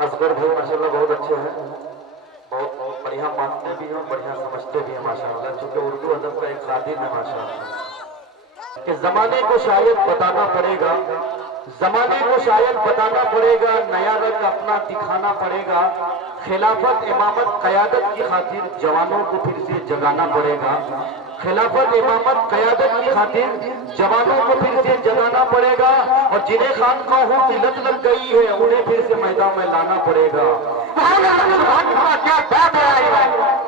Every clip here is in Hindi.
असगर भाई माशाल्लाह बहुत अच्छे हैं, बहुत बहुत बढ़िया मानते भी हैं, बढ़िया समझते भी हैं माशाल्लाह। क्योंकि उर्दू अदब का एक खादिम है माशाल्लाह। कि जमाने को शायद बताना पड़ेगा, जमाने को शायद बताना पड़ेगा, नया रंग अपना दिखाना पड़ेगा। खिलाफत इमामत कयादत की खातिर जवानों को फिर से जगाना पड़ेगा। खिलाफत इमामत कयादत की खातिर जवानों को फिर से जगाना पड़ेगा। और जिन्हें खानकाहों की लत लग गई है उन्हें फिर से मैदान में लाना पड़ेगा।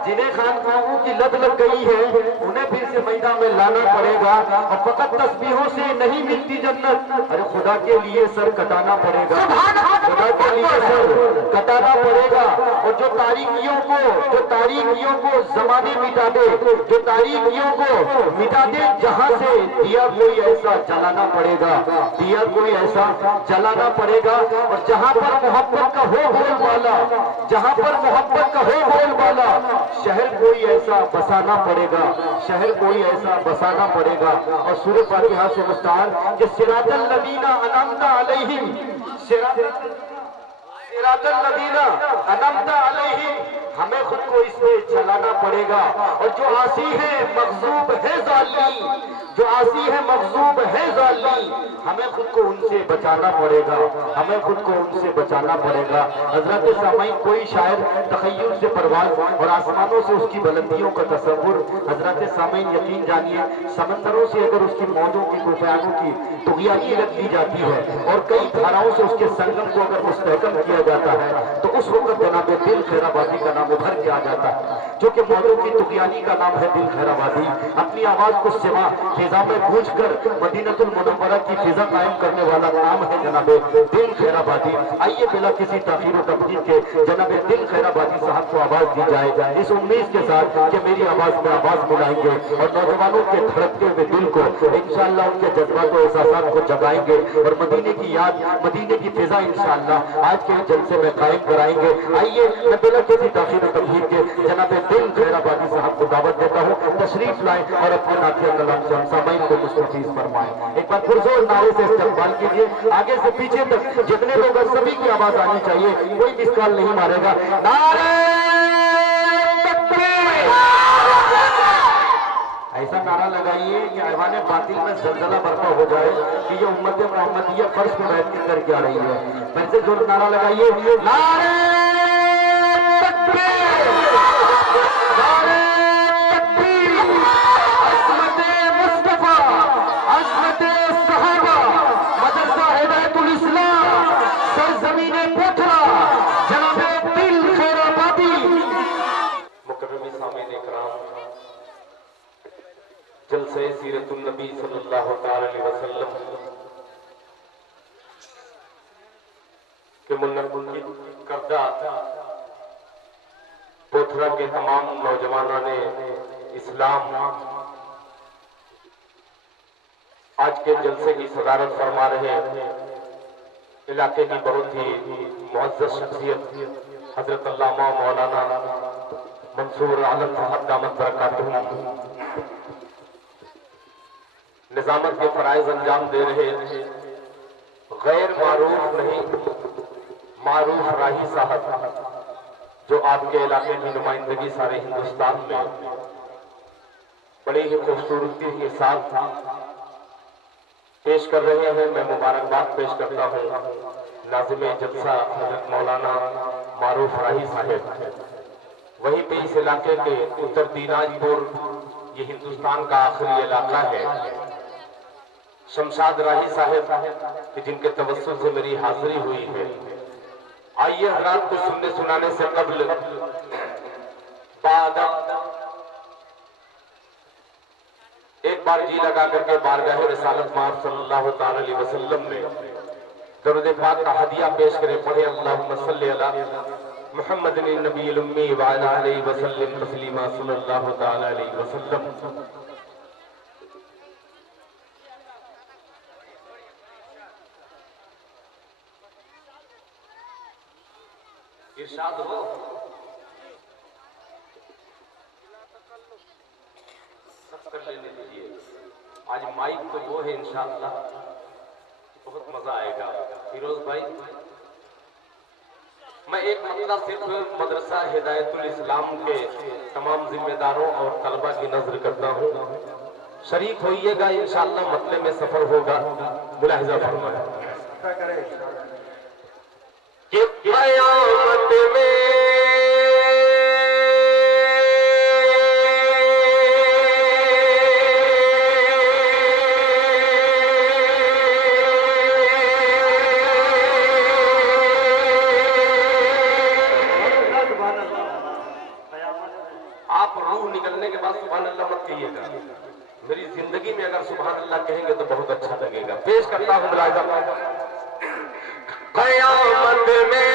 जिन्हें खानकाहों की लत लग गई है उन्हें फिर से मैदान में लाना पड़ेगा। और फकत तस्बीहों से नहीं मिलती जन्नत, अरे खुदा के लिए सर कटाना पड़ेगा, खुदा के लिए सर कटाना पड़ेगा। और जो तारीकियों को जमाने मिटा दे, जो तारीकियों को मिटा दे, जहां से दिया कोई ऐसा जलाना पड़ेगा, दिया कोई ऐसा जलाना पड़ेगा। और जहां पर मोहब्बत का हो बोलबाला, जहां पर मोहब्बत का हो बोलबाला, शहर कोई ऐसा बसाना पड़ेगा, शहर कोई ऐसा बसाना पड़ेगा। और सूरह फातिहा से मुस्तार कि सिरातल लदीना अनअमता अलैहिम, सिरातल लदीना अनअमता अलैहिम, हमें खुद को इसमें चलाना पड़ेगा। और जो आसी है मग़ज़ूब है ज़ालिम, जो आसी है मग़ज़ूब है ज़ालिम, हमें खुद को उनसे बचाना पड़ेगा, हमें खुद को उनसे बचाना पड़ेगा। हज़रत सामईन कोई शायर तख़य्युल से परवाज़ और आसमानों से उसकी बुलंदियों का तसव्वुर, हज़रत सामईन यकीन जानिए समंदरों से अगर उसकी मौजों की तूफ़ानों की तुग़यानी रख दी जाती है और कई धाराओं से उसके संगम को अगर मुस्तहकम किया जाता है तो उस वक्त जनाब दिल खैराबादी का नाम उभर के आ जाता है। जो कि मौजों की तुग़यानी का नाम है दिल खैराबादी। अपनी आवाज को सिवा फिजा में गूंज कर मदीनतुल मुनव्वरा की फिजा कायम करने वाला नाम है जनाब दिल खैराबादी। आइए बिला किसी ताख़ीर व तब्दील के जनाब दिल खैराबादी साहब को आवाज दी जाए, इस उम्मीद के साथ कि मेरी आवाज में आवाज मिलाएंगे और नौजवानों के धड़कते हुए दिल को इंशाअल्लाह उनके जज्बात और एहसासात को जगाएंगे और मदीने की याद, मदीने की फिजा इंशाअल्लाह आज के जलसे में कायम कराएंगे। आइए मैं बिला किसी ताख़ीर व तब्दील के जनाब दिल खैराबादी साहब को दावत देता हूँ, तशरीफ लाएं और अपने नाथिया कलाम से हम सामईन को मुस्तफ़ीज़ फरमाएं। एक बार पुरज़ोर नारे से इस्तक़बाल कीजिए, आगे से पीछे तक जितने लोग हैं सभी की आवाज आनी चाहिए, कोई मिस कॉल नहीं मारेगा। नारे तकबीर, ऐसा नारा लगाइए कि ऐवाने बातिल में ज़लज़ला बर्पा हो जाए कि ये उम्मत मोहम्मदिया फर्श पे बैठ करके आ रही है। फिर से जोर नारा लगाइए, नारे तकबीर, नारे तकबीर, अज़मते मुस्तफ़ा, अज़मते सहाबा, मदरसा हिदायतुल इस्लाम, सरज़मीने पोथरा, जनाबे दिल खैराबादी। मुकर्रम सामीन इकराम, जलसे सीरतुन नबी सल्लल्लाहु अलैहि वसल्लम के मुनक़्क़िद करदा पोथरा के तमाम नौजवानों ने इस्लाम आज के जलसे की सदारत फरमा रहे इलाके की बहुत ही मुअज़्ज़ज़ शख्सियत हज़रत अल्लामा मौलाना मंसूर आलम साहब दामत बरकातुहू निज़ामत के फ़राइज़ अंजाम दे रहे गैर मारूफ नहीं मारूफ राही साहब, जो आपके इलाके की नुमाइंदगी सारे हिंदुस्तान में बड़ी ही खूबसूरती के साथ पेश कर रहे हैं। मैं मुबारकबाद पेश करता हूँ नाज़िम जलसा हज़रत मौलाना मारूफ राही साहब। वहीं पे इस इलाके के उत्तर दिनाजपुर, ये हिंदुस्तान का आखिरी इलाका है, शमशाद राही साहब जिनके तवस्सुल से मेरी हाजिरी हुई है। आइए हज़रात को सुनने सुनाने से कबल एक बार जी लगा करके बारगाह रिसालत माफ सल्लल्लाहु अलैहि वसल्लम में दरूद पाक का हदिया पेश करें। पढ़े अल्लाहुम्मा सल्ली अला मुहम्मदिन नबील उम्मी व अला आलिहि वसल्लम तस्लीमा सल्लल्लाहु अलैहि वसल्लम। इरशाद हो, सब कर लेने दीजिए। आज माइक तो वो है इंशाअल्लाह बहुत मजा आएगा। फिरोज भाई मैं एक मतला सिर्फ मदरसा हिदायतुल इस्लाम के तमाम जिम्मेदारों और तलबा की नजर करता हूँ। शरीक होइएगा, इंशाअल्लाह मतले में सफर होगा। मुलाहिजा फरमाएं कि क़यामत में आप रूह निकलने के बाद सुभान अल्लाह मत कहिएगा। मेरी जिंदगी में अगर सुभान अल्लाह कहेंगे तो बहुत अच्छा लगेगा। पेश करता हूँ मुलाहिजा क़यामत में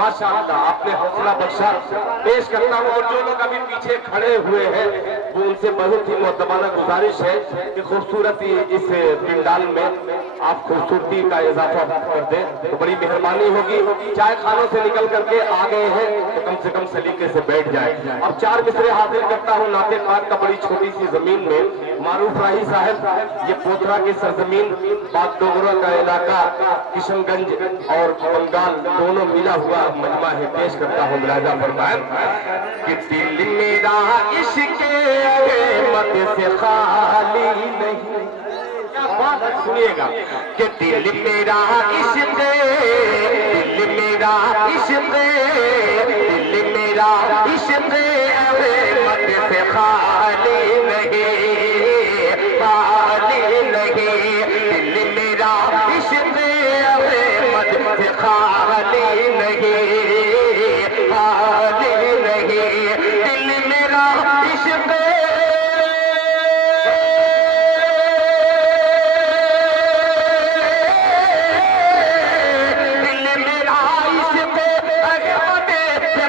माशाअल्लाह आपने हौसला बख्शा। पेश करता हूँ और जो लोग अभी पीछे खड़े हुए हैं वो उनसे बहुत ही मुअद्दबाना गुजारिश है कि खूबसूरती इस पिंडाल में आप खूबसूरती का इजाफा कर दें तो बड़ी मेहरबानी होगी। चाय खानों से निकल करके आ गए हैं तो कम से कम सलीके से बैठ जाए। अब चार मिसरे हाजिर करता हूँ नाते खान का बड़ी छोटी सी जमीन में। मारूफ राही साहब, ये पोथरा की सरजमीन, बागडोगरा का इलाका, किशनगंज और बंगाल दोनों मिला हुआ मजमा है। पेश करता हूँ मुलाहिजा फरमाएं कि दिल मेरा इश्क़ मत से खाली नहीं। क्या बात है, सुनिएगा कि दिल मेरा इश्क़, दिल मेरा इश्क़, दिल मेरा इश्क़ मत से खाली नहीं, खाली नहीं। दिल मेरा इश्क़ मत से खाली नहीं, खाली नहीं। दिल मेरा इश्क़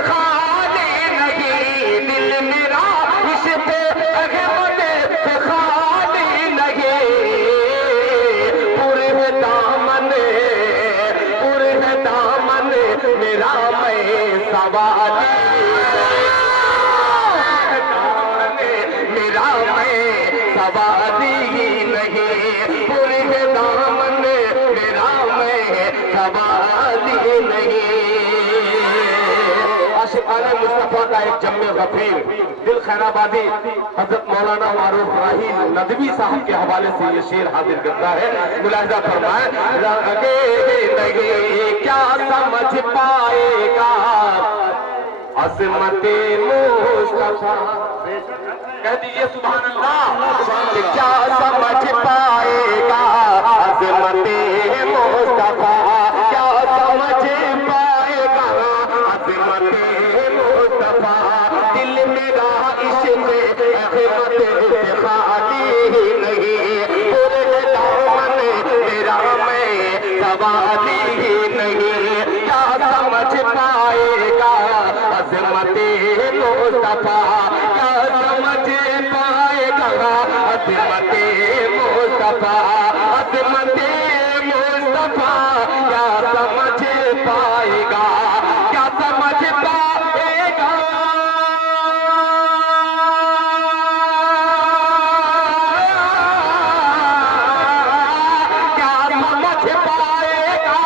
खाली नहीं, दिल मेरा इश्क़ एक जम्मे गफीर दिल खैराबादी हजरत मौलाना मारूफ राही नदवी साहब के हवाले से ये शेर हाजिर करता है। मुलाहिजा फरमाए, क्या समझ पाएगा अज़मते मुस्तफा, कह दीजिए सुभान अल्लाह, क्या समझ पाएगा अज़मते मुस्तफा, क्या समझ पाएगा अज़मते मुस्तफा, दिल मेरा इश्क़ अज़मत से खाली नहीं, पूरे दामन मेरा मैं सवाली नहीं, क्या समझ पाएगा अज़मते मुस्तफा, क्या समझ पाएगा अज़मते मुस्तफा, अज़मते मुस्तफा, क्या समझ पाएगा, क्या समझ पाएगा, क्या समझ पाएगा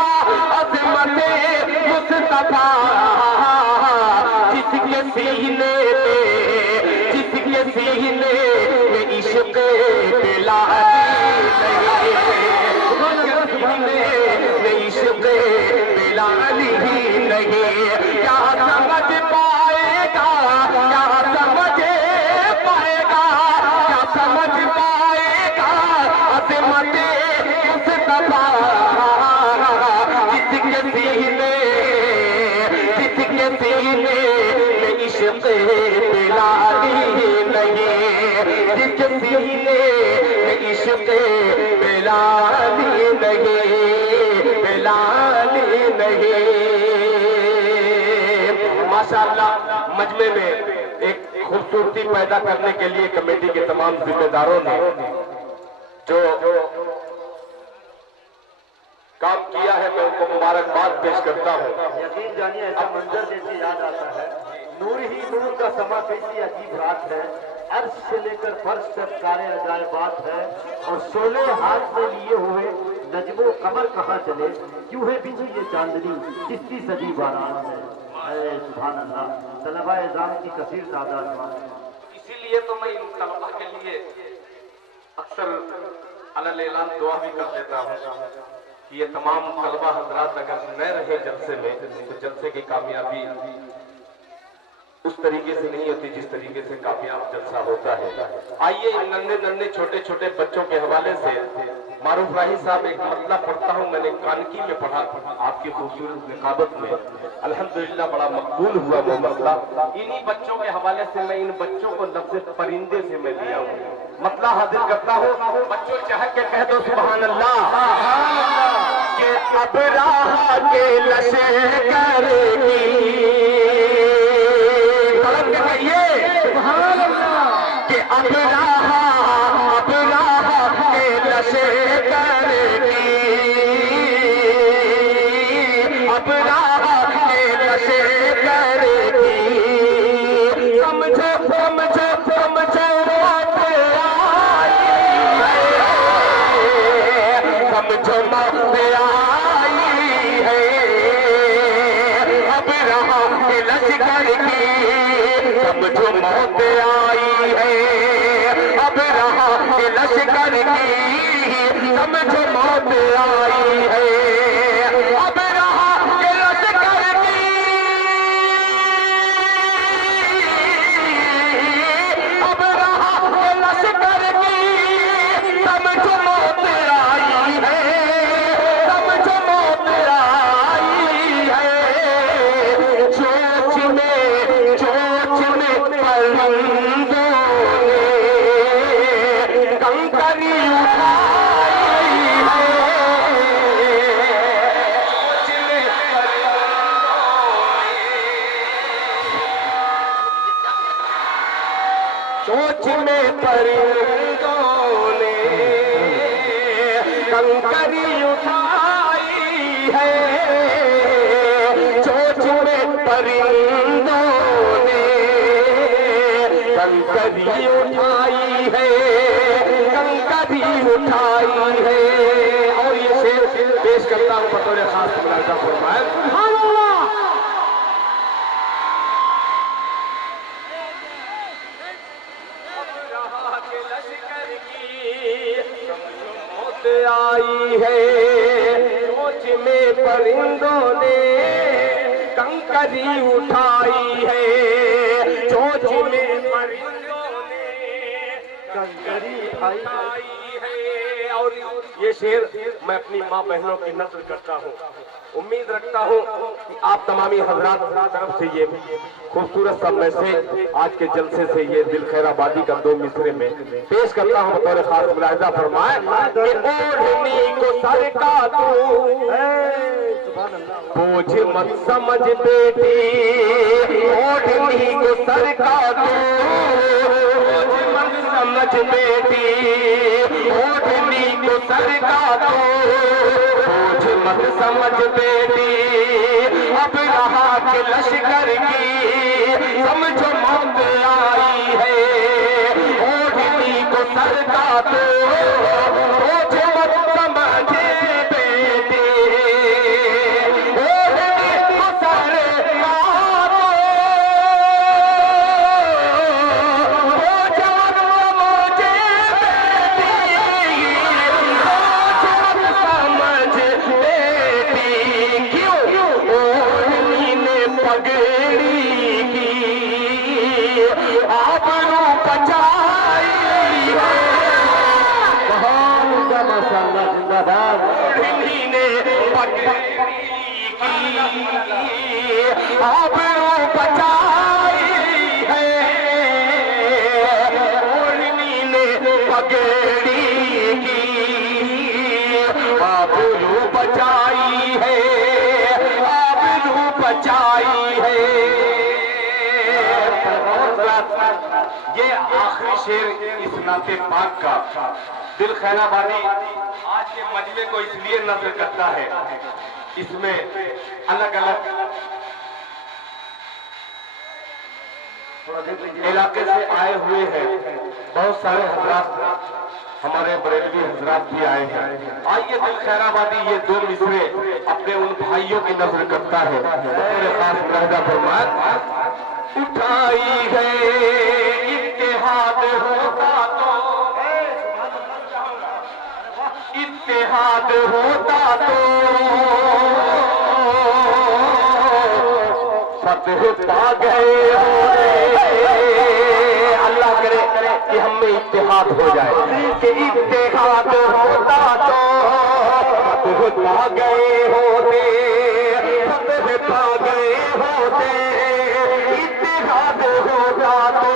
अज़मते मुस्तफा, जिसके सीने में इश्क़ बिलाली नहीं, क्या समझ पाएगा, क्या समझ पाएगा, क्या समझ पाएगा अज़मते मुस्तफा, जिसके सीने में इश्क़ बिलाली नहीं, जिसके सीने में इश्क़ बिलाली नहीं, बिलाली नहीं। माशाअल्लाह, मजमे में एक खूबसूरती पैदा करने के लिए कमेटी के तमाम जिम्मेदारों ने जो काम किया है, मैं उनको मुबारकबाद पेश करता हूँ। यकीन जानिए ऐसा मंजर जैसे याद आता है, नूर ही नूर का समा कैसी अजीब रात है, अर्श से लेकर फर्श तक कारे अजायबात है, और शोले हाथ में लिए हुए नजमो कमर कहाँ चले, क्यों है बिछी ये चांदनी किसकी सजी बारात है। सुभान अल्लाह, तलबा एज़ाम की कसीर तादाद। इसीलिए तो मैं इन तलबा के लिए अक्सर अलल ऐलान दुआ भी कर देता हूँ कि ये तमाम तलबा हजरात अगर न रहे जलसे में तो जलसे की कामयाबी उस तरीके से नहीं होती जिस तरीके से कामयाब जलसा होता है। आइए इन नन्हे नन्हे छोटे छोटे बच्चों के हवाले से मारूफ राही साहब एक मतला पढ़ता हूँ, मैंने कानकी में पढ़ा आपकी खूबसूरत निकाबत में, अल्हम्दुलिल्लाह बड़ा मकबूल हुआ वो मतला। इन्हीं बच्चों के हवाले से मैं इन बच्चों को लफ्ज़ परिंदे से मैं लिया हूँ, मतला हाजिर करता हूँ। बच्चों चाह के कह दो सुभान अल्लाह, कि अब राह के नशे करेगी, कि अब राह के नशे करेगी, अब राह के नशे करेगी, समझो समझो समझो मौत आई है, समझो मौत आई है, अब राह के लश्कर की समझो मौत आई है, अब रहा के लश्कर की समझो मौत आई है, अब रहा के लश्कर की, अब रहा के लश्कर की समझो मौत आई है, समझो मौत आई है, चोच में परिंदों ने कंकरी उठाई है, चोच में परिंदों ने कंकरी उठाई है, चोच में परिंदों ने कंकरी उठाई है, कंकरी उठाई है। और ये शेर पेश करता हूँ बतौर खास मुलाहिजा फरमाए, मौत आई है, सोच में परिंदों ने कंकरी उठाई है, सोच में परिंदों ने कंकरी उठाई है। और ये शेर मैं अपनी माँ बहनों की नस्ल करता हूँ। उम्मीद रखता हूँ कि आप तमामी हजरात तरफ से ये खूबसूरत सा मैसेज आज के जलसे से ये दिल खैराबादी का 2 मिसरे में पेश करता हूँ। बतौर खास मुलाहिजा फरमाए कि ओढ़नी को सर का तू बोझ मत समझ बेटी, ओढ़नी को सर का तू बोझ मत समझ बेटी, ओढ़नी को सर का तू बोझ मत समझ बेटी। अब रहा के लश्कर की समझो मौत आई है, ओढ़नी को सर का तू बोझ मत समझ बेटी, ओढ़नी को सर का तू बोझ मत समझ बेटी, बोझ मत समझ बेटी। क्यों ओढ़नी ने पगड़ी की आबरू बचाई है, बहुत माशाअल्लाह, जिंदाबाद। ओढ़नी ने पगड़ी की आबरू बचाई है, ओढ़नी ने पगड़ी की आबरू बचाई है, आबरू बचाई है। ये आखिरी शेर इस नाते पाक का दिल खैराबादी आज के मजमे को इसलिए नज़र करता है, इसमें अलग अलग इलाके से आए हुए हैं, बहुत सारे हजरात हमारे बरेलवी हजरात भी आए हैं। आइए दिल खैराबादी ये 2 मिसरे अपने उन भाइयों की नजर करता है। बतौर खास मुलाहिजा फरमाए उठाई है इत्तेहाद होता तो, इत्तेहाद होता तो फतह पा गए होते। अल्लाह करे कि हम में इत्तेहाद हो जाए, कि इत्तेहाद होता तो फतह पा गए होते, फतह पा गए होते। इत्तेहाद होता तो,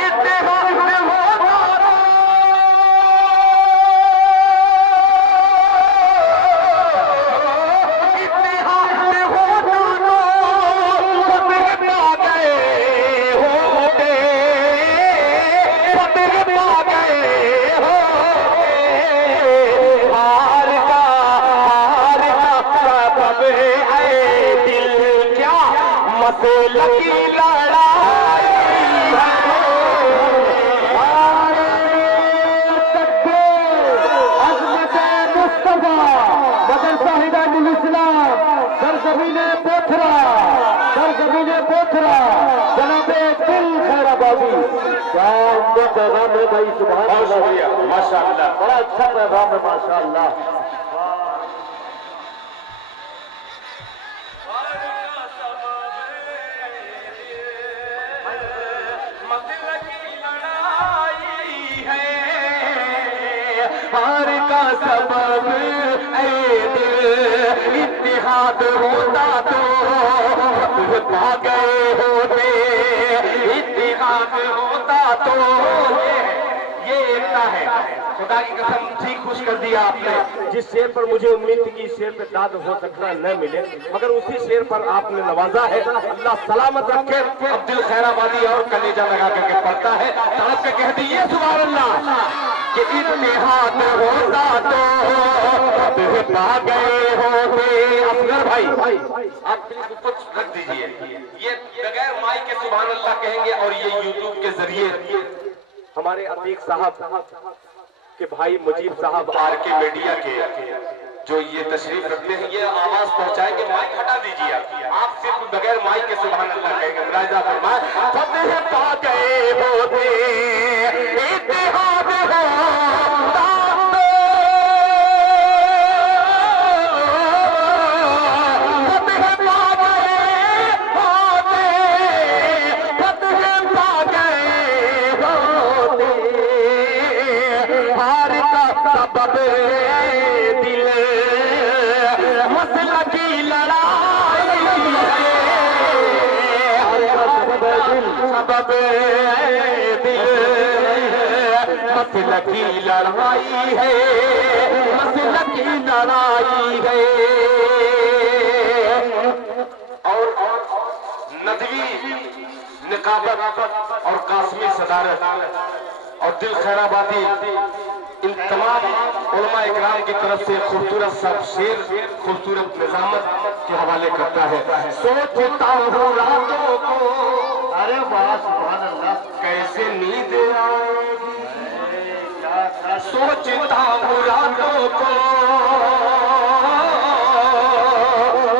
इत्तेहाद होता तो, इत्तेहाद होता तो फतह पा गए होते, फतह पा गए होते। हार का सबब है दिल, क्या मसला की लड़ाई है। सरजमीने पोथरा, सरजमीने पोथरा, जनाबे दिल खैराबादी। क्या उनका पैगाम है भाई, सुभान अल्लाह, माशाअल्लाह, बड़ा अच्छा पैगाम है माशाअल्लाह। हार का सबब ऐ दिल इत्तेहाद होता तो फतह पा गए होते, इत्तेहाद होता तो। ये एकता है। खुदा की कसम ठीक खुश कर दिया आपने। जिस शेर पर मुझे उम्मीद थी कि इस शेर पे दाद हो सकता न मिले, मगर उसी शेर पर आपने नवाजा है। अल्लाह सलामत रखे। अब दिल खैराबादी और कलेजा लगा करके पड़ता है, तड़प के कह दीजिए सुभान अल्लाह कि इत्तेहाद होता तो फतह पा गए होते। असगर भाई आप प्लीज कुछ रख दीजिए, ये बगैर माइक के सुभान अल्लाह कहेंगे और ये यूट्यूब के जरिए हमारे अतीक साहब के भाई मुजीब साहब आरके मीडिया के जो ये तशरीफ रखते हैं, ये आवाज पहुंचाएंगे। माइक हटा दीजिए, आप सिर्फ बगैर माइक के सुभान अल्लाह कहेंगे। मुलाहिजा फरमाए फतह पा गए होते, इत्तेहाद होता तो का सबब दिल मसला की लड़ाई सबब दिल मसला की लड़ाई है मसला की लड़ाई है। और नदवी निकाबत और कासमी सदारत और दिल खैराबादी इन तमाम उलमा इकराम की तरफ से खूबसूरत सब शेर खूबसूरत निजामत के हवाले करता है। सोचता हूँ रातों को, अरे वाह सुभान अल्लाह, कैसे नींद आएगी, सोचता हूँ रातों को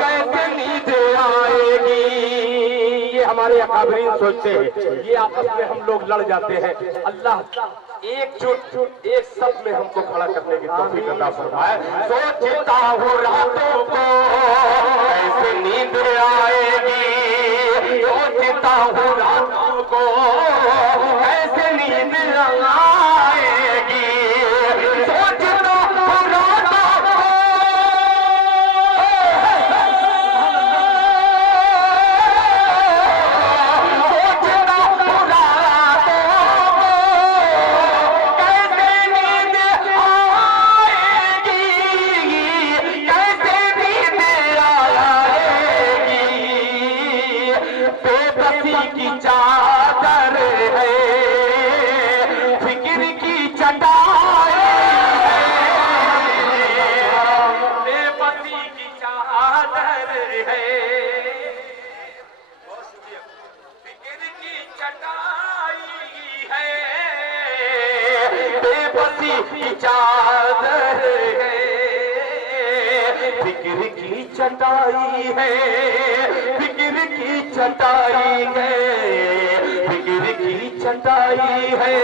कैसे नींद आएगी। ये हमारे अकाबरीन सोचते हैं, ये आपस में हम लोग लड़ जाते हैं। अल्लाह एकजुट एक सब में हमको खड़ा करने की तौफीक अता फरमाए। सोचता हूँ रातों को कैसे नींद आएगी, सोचता हूँ रातों को कैसे नींद आएगी, सोचता हूँ रातों को की चादर है, फिक्र की चटाई बेबसी की चादर है, फिक्र की चटाई है, बेबसी की चादर है, फिक्र की चटाई है, फिक्र की चटाई है, फिक्र की चटाई है,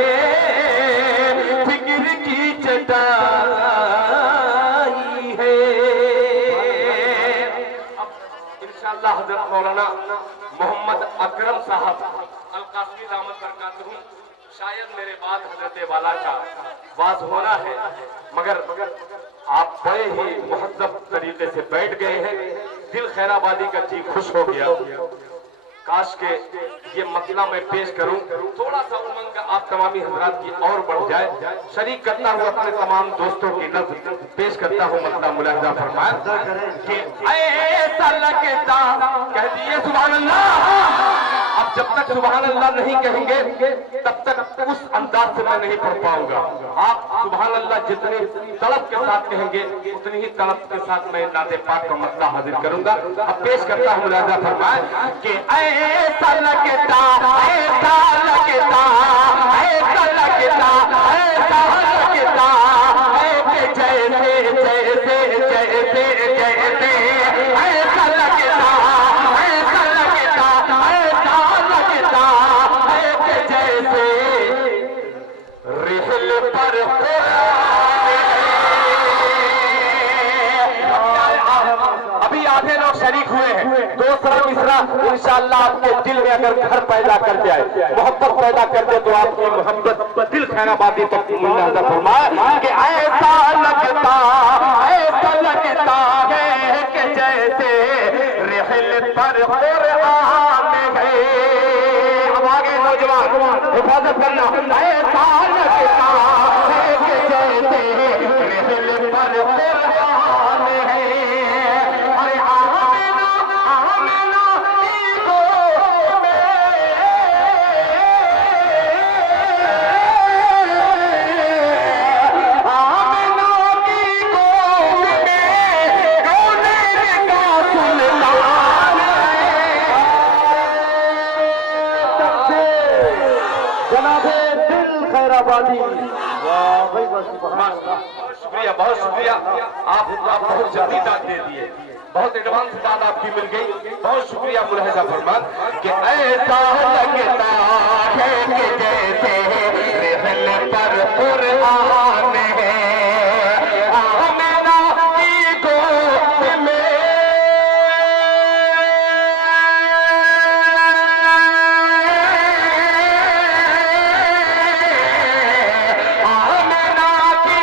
फिक्र की चटाई है। अब इंशाअल्लाह हजरत मौलाना मोहम्मद अकरम साहब अल-कासमी दामत बरकातहू शायद मेरे बाद हजरत वाला का वाज होना है, मगर आप बड़े ही मुहज्जब तरीके से बैठ गए हैं। दिल खैराबादी का जी खुश हो गया। काश के ये मसला मैं पेश करूं, थोड़ा सा उमंग आप तमामी हजरात की और बढ़ जाए। शरीक करता हूं अपने तमाम दोस्तों की नज़र पेश करता हूं मसला मुलाहिजा फरमाए कि ऐसा लगता, कह दिए सुभान अल्लाह। अब जब तक सुभान अल्लाह नहीं कहेंगे तब तक उस अंदाज से मैं नहीं पढ़ पाऊंगा। आप सुभान अल्लाह जितनी तड़प के साथ कहेंगे उतनी ही तड़प के साथ मैं नाते पाक का मसला हाजिर करूंगा। अब पेश करता हूं मुलाहिजा फरमाए कि ऐसा लगता, ऐसा लगता, ऐसा लगता, ऐसा लगता है कि जैसे जैसे जैसे जैसे ऐसा लगता, ऐसा लगता, ऐसा लगता है कि जैसे रिहल पर अभी आधे लोग शरीक हुए हैं। दूसरा मिसरा इंशाअल्लाह आपके दिल में अगर घर पैदा कर जाए, मोहब्बत पैदा कर दे तो आपकी मोहब्बत दिल खैराबादी तक मुलाहिजा फरमाए कि ऐसा लगता है कि जैसे रिहल पर कुरान है। अब आगे नौजवान हिफाजत करना, ऐसा लगता है कि जैसे रिहल पर कुरान है। अरे आमिना आमिना की गोद में, आमिना की गोद में रोने का सुल्तान है। जनाबे दिल खैराबादी, वाह भाई बस शुक्रिया, बहुत शुक्रिया। आप बहुत जल्दी दाद दे दिए, बहुत एडवांस दाद आपकी मिल गई, बहुत शुक्रिया मुलाहिजा फरमान कि ऐसा लगता है कि जैसे रिहल पर कुरान है। आमिना की गोद में आमिना की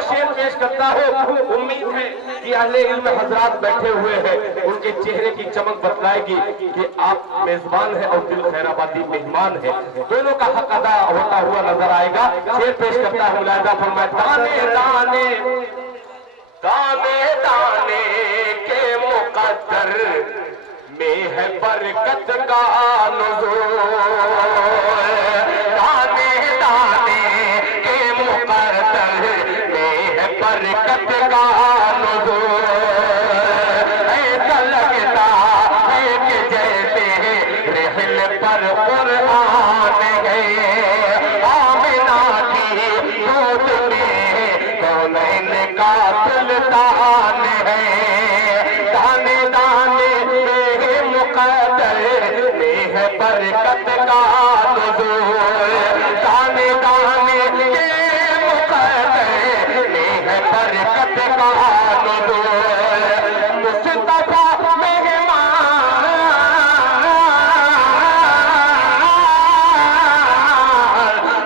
वो शेर पेश करता हूँ। उम्मीद है कि अहले इल्म हजरात बैठे हुए हैं, उनके चेहरे की चमक बतलाएगी कि आप मेजबान है और दिल खैराबादी मेहमान है। दोनों का हक अदा होता हुआ नजर आएगा। शेर पेश करता है मुलाहिजा फरमाए। दाने दाने दाने दाने के मुकद्दर में है बरकत का नुज़ूल। दाने दाने के मुकद्दर में है बरकत का नुज़ूल। ऐसा लगता है कि जैसे रहल पर कुरान गए। आमिना की गोद में कौनैन का सुल्तान है। दाने दाने के मुकद्दर में है बरकत का नुज़ूल। दाने दाने के मुकद्दर में है बरकत का नुज़ूल। मुस्तफा मेहमान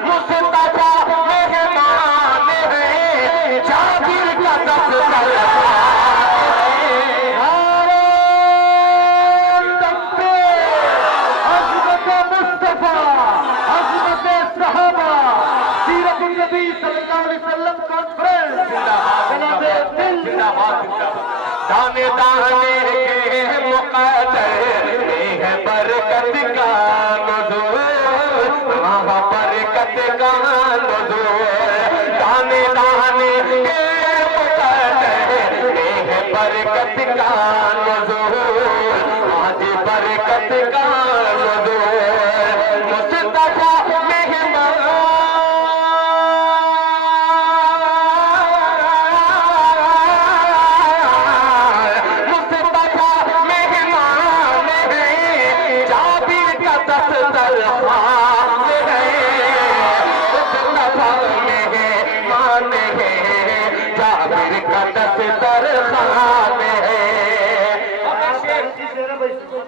मुस्तफा मेहमान है। जाबिर का दफ्तर दाने दाने के मुकद्दर में है बरकत का नुज़ूल। वहाँ बरकत का नुज़ूल। दाने दाने के मुकद्दर में है बरकत का नुज़ूल। आज बरकत का नुज़ूल। मुस्तफा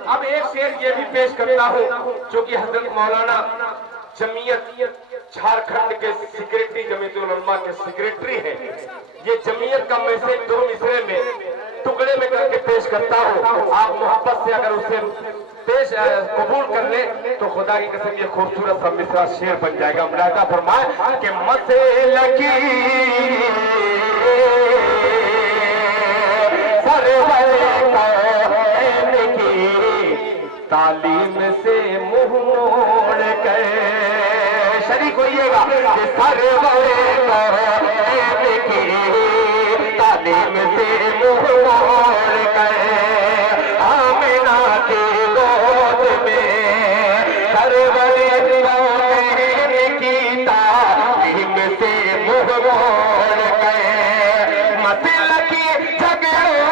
अब एक शेर ये भी पेश करता हूँ जो कि हजरत मौलाना जमीयत झारखंड के सेक्रेटरी, जमीयत उलमा के सेक्रेटरी हैं। ये जमीयत का मैसेज दो मिसरे में टुकड़े में करके पेश करता हूँ। आप मोहब्बत से अगर उसे पेश कबूल कर ले तो खुदा की कसम ये खूबसूरत सा मिसरा शेर बन जाएगा। मुलाहिजा फरमाए कि मसे लगी तालीम से मुंह मोड़ कर शरीक होइएगा। तालीम से मुंह मोड़ कर आमिना के गोद में सरवरे की तालीम से मुंह मोड़ कर मसल की झगड़ों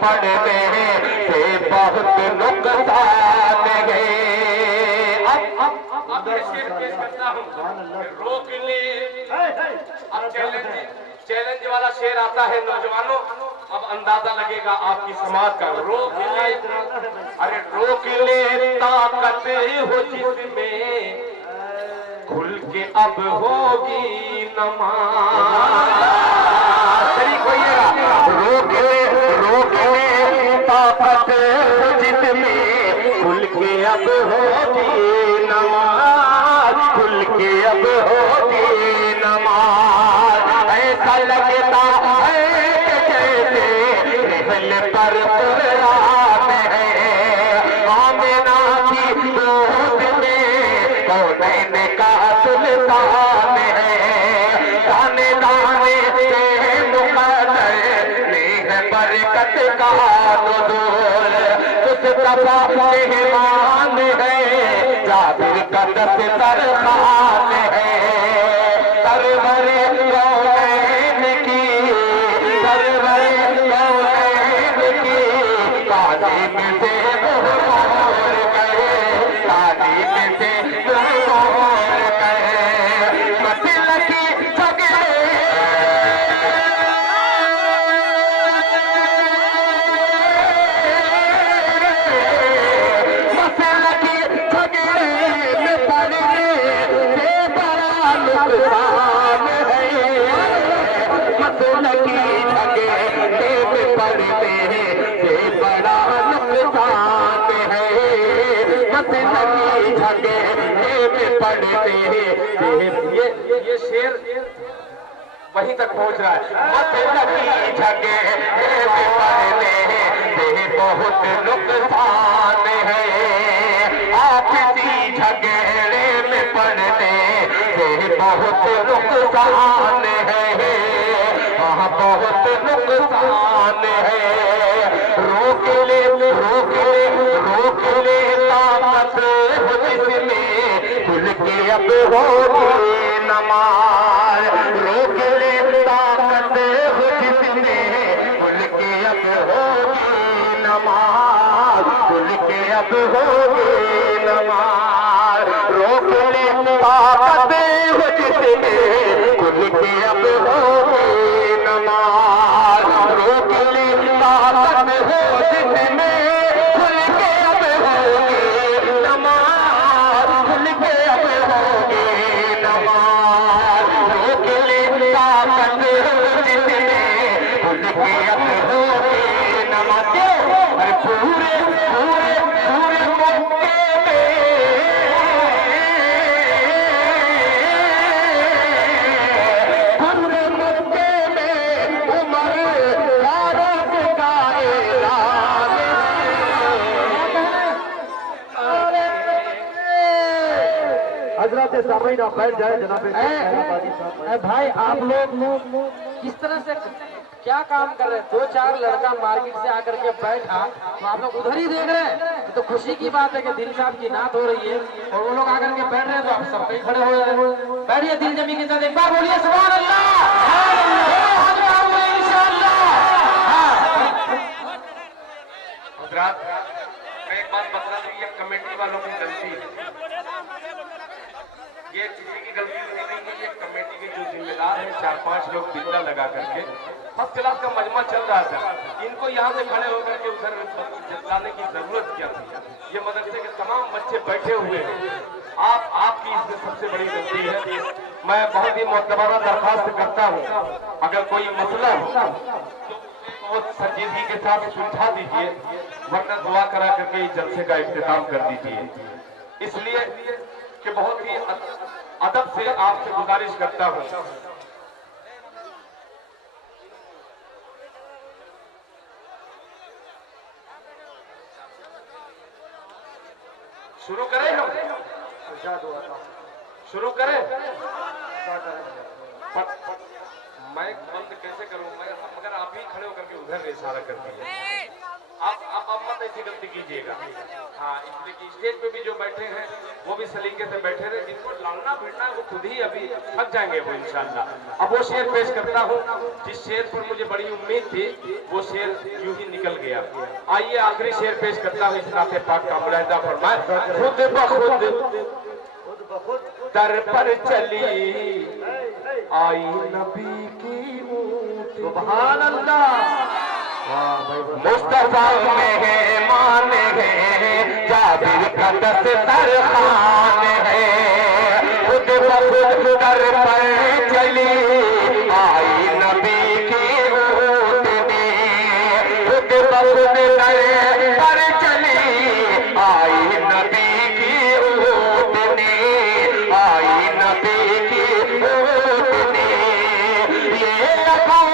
पढ़ने से बहुत नुकसान है। अब ये शेर पेश करता हूँ। रोक ले। अब चैलेंज वाला शेर आता है नौजवानों। अब अंदाजा लगेगा आपकी समाज का। रोक ले, अरे रोक ले ताकत हो जिसमें खुल के अब होगी नमाज। शरीक होइएगा। रोक ले ताकत जिसमें खुल के अब होगी नमाज। खुल के अब होगी नमाज। ऐसा लगता है जैसे महल पर कुरान है। आमिना की गोद में कौनैन का सुल्तान है। दाने दाने के मुकद्दर में है बरकत का नुज़ूल। मुस्तफा मेहमान है। जाबिर का दफ्तर खान है। सरवरे कौनैन की सरवरे कौनैन की तालीम से मुंह मोड़ गए। तालीम से मुंह मोड़ गए। पढ़ते ये शेर वहीं तक पहुंच रहा है। मत लगी झगड़े में पढ़ने से बहुत नुकसान है, आपसी झगड़े में पढ़ने से बहुत नुकसान है, हाँ बहुत नुकसान है। रोक ले ताकत हो जिसमें खुल के अब होगी नमाज, रोक ले ताकत हो जिसमें खुल के अब होगी नमाज, खुल के अब होगी नमाज, रोक ले ताकत हो जिसमें खुल के अब होगी नमाज, रोक ले ताकत हो जिसमें खुल के अब होगी नमाज, खुल के अब होगी नमाज, रोक ले ताकत हो जिसमें खुल के अब होगी नमाज। अरे पूरे पूरे पूरे मौके में पूरे मौके में उमर फारूक का ऐलान हजरत सामीन आप बैठ जाए जनाब। भाई आप लोग किस तरह से क्या काम कर रहे हैं? 2-4 लड़का मार्केट से आकर के बैठा तो आप लोग उधर ही देख रहे हैं। तो खुशी की बात है कि दिल साहब की नात हो रही है और वो लोग आकर के बैठ रहे हैं तो आप सब कहीं खड़े हो रहे हैं। बैठिए दिल जमी के साथ, एक बार बोलिए सुभान अल्लाह, इंशाअल्लाह। मैं एक बात बता दूं, ये कमेटी वालों की गलती है, ये किसी की गलती नहीं है, ये कमेटी के जो जिम्मेदार हैं 4-5 लोग बिल्ला लगा करके फर्स्ट क्लास का मजमा चल रहा था, इनको यहाँ से खड़े होकर के उधर लाने की जरूरत क्या थी? ये मदरसे के तमाम बच्चे बैठे हुए हैं, आपकी इसमें सबसे बड़ी गलती है। मैं बहुत ही मुतबारा दरखास्त करता हूँ, अगर कोई मसला हो तो वो संजीदगी के साथ सुलझा दीजिए, वरना दुआ करा करके इस जलसे का इख्तिताम कर दीजिए। इसलिए कि बहुत ही अदब से आपसे गुजारिश करता हूँ, शुरू करें हम, शुरू करें। मैं बंद कैसे करूं? मैं मगर आप ही खड़े होकर के उधर इशारा कर दीजिए। आप मत ऐसी गलती कीजिएगा। हाँ, इसलिए कि स्टेज पे भी जो बैठे हैं वो भी सलीके से बैठे रहे, जिनको लड़ना भिड़ना है वो खुद ही अभी थक जाएंगे वो इंशाअल्लाह। अब वो शेर पेश करता हूँ जिस शेर पर मुझे बड़ी उम्मीद थी, वो शेर यूं ही निकल गया। आइए आखिरी शेर पेश करता हूँ, इस नाते पाक का मुलाहिजा फरमाए। खुद बखुद दर पर चली आई नबी की ऊँट, सुभान अल्लाह। मुस्तफा मेहमान है, जाबिर का दस्तर खान है, खुद बखुद दर पर चली आई नबी की ऊँटनी, खुद बखुद दर पर चली आई नबी की ऊँटनी, आई नबी की ऊँटनी। ये अबू मुस्तफा में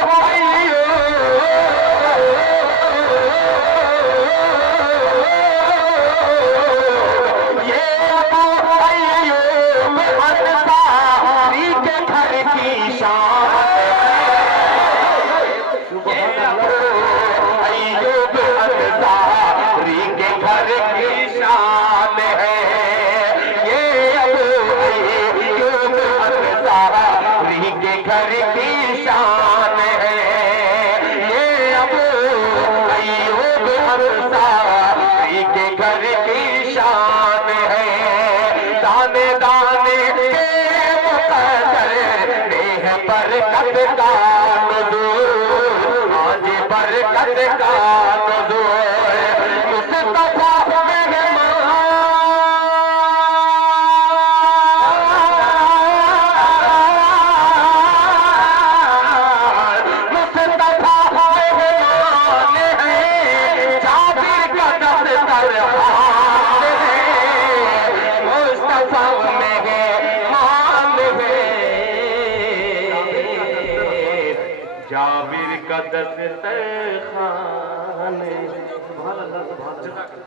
जाबिर का दस्ते खाने